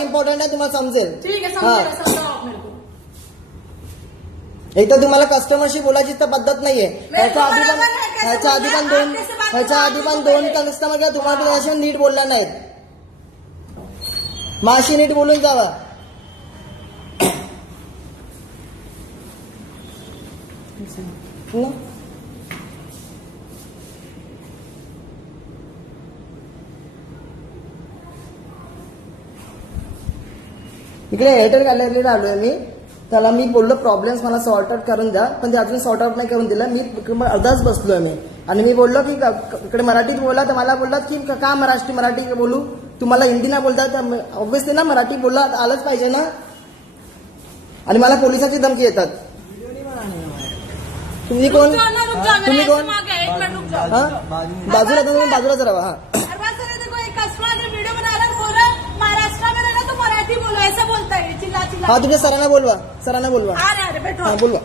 इम्पॉर्टंट आहे, तुम्हाला समजेल. ठीक आहे, समजावं आप मेरे को. एक तर तुम्हाला कस्टमरशी बोलायची तर पद्धत नाहीये. ह्याच्या आधी पण दोन कस्टमर घ्या, तुम्हाला त्याशिवाय नीट बोलला नाहीत. माशी नीट बोलून जावा. इकडे एअरटेल गॅलरीला आलोय मी. त्याला मी बोललो प्रॉब्लेम्स मला सॉर्ट आउट करून द्या, पण ते अजून सॉर्ट आउट नाही करून दिलं. मी अर्धाच बसलोय मी. आणि मी बोललो की इकडे मराठीत बोला, तर मला बोललात की का मराठी बोलू, तुम्हाला हिंदी नाही बोलता, तर ऑब्व्हियसली ना मराठी बोलला आलंच पाहिजे ना. आणि मला पोलिसाची धमकी येतात. तुम्ही कोण? तुम्ही कोण? बाजूला बाजूलाच राहा. हा ऐसा बोलता है, चिल्ला चिल्ला. हाँ तुझे सरांना बोलवा, सरांना बोलवा. हाँ बोलवा.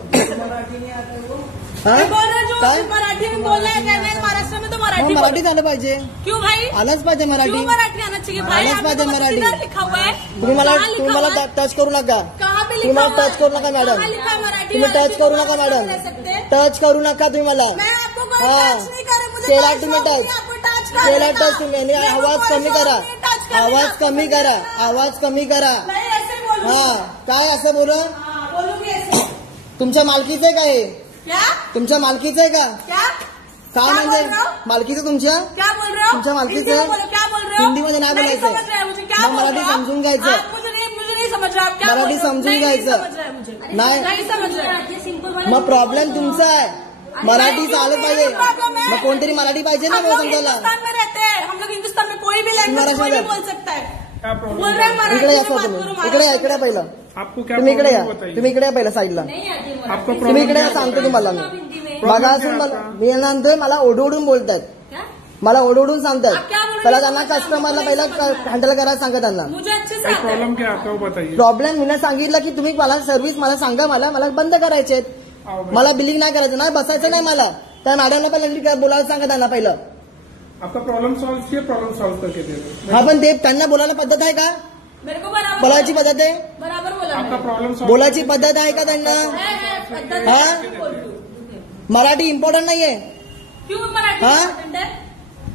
मराठी में बोलना है, महाराष्ट्र में तो मराठी मराठी आलं पाहिजे. क्यों भाई? आलंच पाहिजे मराठी. मराठी आना चाहिए भाई. आलंच पाहिजे मराठी. लिखा हुआ है. तुम्ही मला टच करू नका. तुम्ही मला टच करू नका मॅडम. तुम्ही टच करू नका मॅडम. टच करू नका तुम्ही मला. हाँ केला तुम्ही टच. केला टच तुम्ही. आवाज कमी करा. आवाज कमी करा. आवाज कमी करा. हा काय असं बोला? तुमच्या मालकीचं आहे का हे? तुमच्या मालकीचं आहे का? काय म्हणजे मालकीचं तुमच्या? तुमच्या मालकीचं? हिंदीमध्ये नाही बोलायचं, मराठी समजून घ्यायचं. मराठी समजून घ्यायचं नाही. मग प्रॉब्लेम तुमचा आहे. मराठी आलं पाहिजे. मग कोणतरी मराठी पाहिजे ना मला समजायला. हम लोग हिंदुस्तान में कोई भी लैंग्वेज कोई भी बोल सकता है. इकडे या तुम्ही. इकडे पहिलं तुम्ही इकडे या. तुम्ही इकडे पहिलं साईडला. तुम्ही इकडे सांगतो तुम्हाला मी. बघा असून मी म्हणतोय मला ओढवून बोलतायत. मला ओढवून सांगतात. पहिला त्यांना कस्टमरला पहिला हँडल करायला सांगा त्यांना. प्रॉब्लेम मी सांगितलं की तुम्ही मला सर्व्हिस मला सांगा. मला बंद करायचे, मला बिलिंग नाही करायचं, नाही बसायचं नाही मला. त्या मॅडमला पहिला बोलायला सांगा त्यांना पहिलं. आपका प्रॉब्लम सॉल्व किया, प्रॉब्लम सॉल्व करके दे दो. हा पण ते त्यांना बोलायला पद्धत आहे का? बोलायची पद्धत आहे? आपका प्रॉब्लम बोलायची पद्धत आहे का त्यांना? हा मराठी इम्पॉर्टंट नाहीये. हा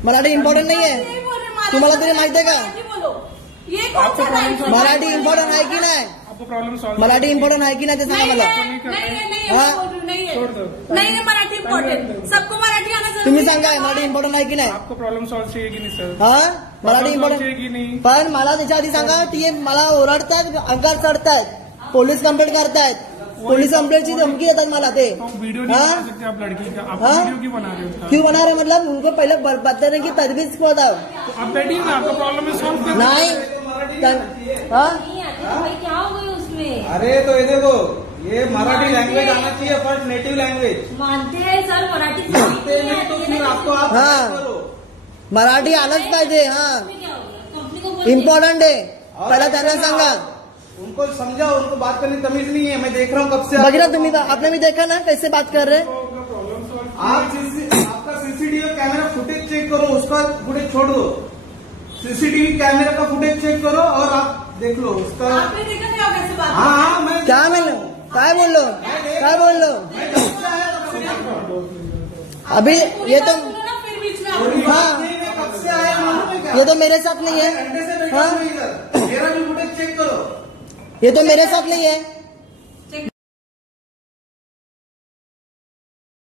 मराठी इम्पॉर्टंट नाहीये. तुम्हाला तरी माहिती आहे का मराठी इम्पॉर्टंट आहे की नाही? मराठी इम्पॉर्टंट आहे की नाही ते सांगा मला. नहीं मराठी इम्पॉर्टंट, सबको मराठी आना जरूरी. तुम्ही सांगा मराठी इम्पॉर्टंट आहे की नाही? आपको प्रॉब्लम सॉल्व चाहिए की नहीं सर? हा मराठी इम्पॉर्टंट पण मला त्याच्या आधी सांगा. ती मला ओरडतात, अंगार चढतायत, पोलीस कंप्लेंट करतायत. पोलीस कंप्लेंटची धमकी देतात मला ते. वीडियो नहीं बना सकते आप लड़की का. आप वीडियो क्यों बना रहे हो? क्यों बना रहे मतलब उनको पहले बताने की तजवीज को बताओ. आप बैठिए ना, आपका प्रॉब्लम है सॉल्व कर. नहीं क्या हो गया उसमें? अरे तो ये देखो, ये मराठी लैंग्वेज आना चाहिए फर्स्ट, नेटिव लैंग्वेज. मानते हैं सर मराठी मानते नहीं तो फिर आपको आप करो. मराठी आलंच पाहिजे. हा इम्पॉर्टंट आहे. पहिला त्यांना सांगा. उनको समझाओ, उनको बात करने की तमीज नहीं है. मैं देख रहा हूँ कब से. बघिरा तुम्ही आपने भी देखा ना कैसे बात कर रहे. आप आपका सीसीटीवी कैमरा फुटेज चेक करो, उसका फुटेज छोड़ दो. सीसीटीवी कैमरा का फुटेज चेक करो और आप देख लो उसका. आपने देखा नहीं होगा ऐसे बात. हाँ मैं क्या बोलो काय बोललो अभी ये तो हाँ कब से आया ये तो मेरे साथ नहीं है. हाँ मेरा भी फुटेज चेक करो. ये तो मेरे साथ नहीं है.